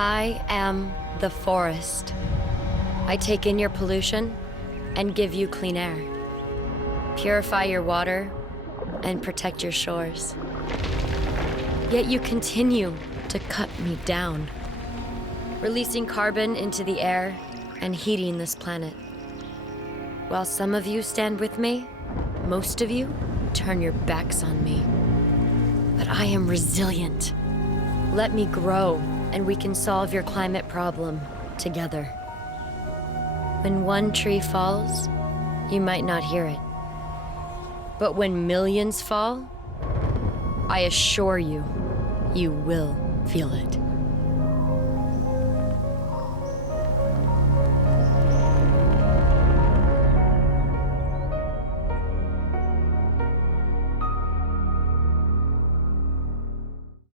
I am the forest. I take in your pollution and give you clean air. Purify your water and protect your shores. Yet you continue to cut me down, releasing carbon into the air and heating this planet. While some of you stand with me, most of you turn your backs on me. But I am resilient. Let me grow, and we can solve your climate problem together. When one tree falls, you might not hear it. But when millions fall, I assure you, you will feel it.